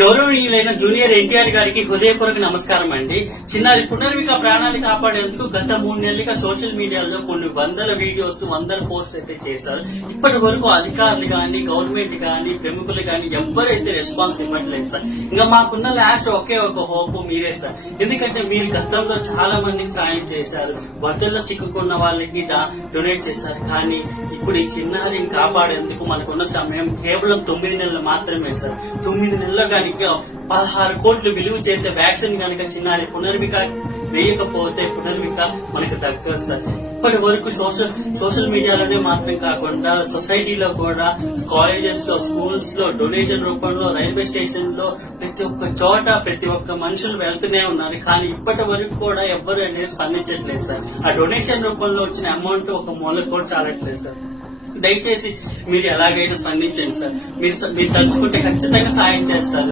గౌరవనీయులైన జూనియర్ ఎన్టీఆర్ గారికి హృదయపూర్వక నమస్కారం అండి. చిన్నారి పునర్విక ప్రాణాలు కాపాడేందుకు గత 3 నెలలుగా సోషల్ మీడియాలో కొన్ని వందల వీడియోస్, వందల పోస్ట్ అయితే చేశారు. ఇప్పటి వరకు అధికారులు గాని, గవర్నమెంట్ గాని, ప్రముఖులు గాని ఎవరైతే రెస్పాన్స్ ఇవ్వట్లేదు సార్. ఇంకా మాకున్న లాస్ట్ ఒకే ఒక హోప్ మీరే సార్. ఎందుకంటే మీరు గతంలో చాలా మందికి సాయం చేశారు, వరదల్లో చిక్కుకున్న వాళ్ళకి డొనేట్ చేశారు. కానీ ఇప్పుడు ఈ చిన్నారిని కాపాడేందుకు మనకున్న సమయం కేవలం 9 నెలలు మాత్రమే సార్. 9 నెలల్లో కనుక 16 కోట్లు విలువ చేసే వ్యాక్సిన్ కనుక చిన్నారి పునర్విక వేయకపోతే పునర్విక మనకు దక్కదు సార్. ఇప్పటి వరకు సోషల్ మీడియాలోనే మాత్రం కాకుండా సొసైటీలో కూడా, కాలేజెస్ లో, స్కూల్స్ లో, డొనేషన్ రూపంలో, రైల్వే స్టేషన్ లో, ప్రతి ఒక్క చోట ప్రతి ఒక్క మనుషులు వెళ్తూనే ఉన్నారు. కానీ ఇప్పటి వరకు కూడా ఎవ్వరు అనేది స్పందించట్లేదు సార్. ఆ డొనేషన్ రూపంలో వచ్చిన అమౌంట్ ఒక మూల కూడా చాలట్లేదు సార్. దయచేసి మీరు ఎలాగైనా స్పందించండి సార్. మీరు తలుచుకుంటే ఖచ్చితంగా సాయం చేస్తారు.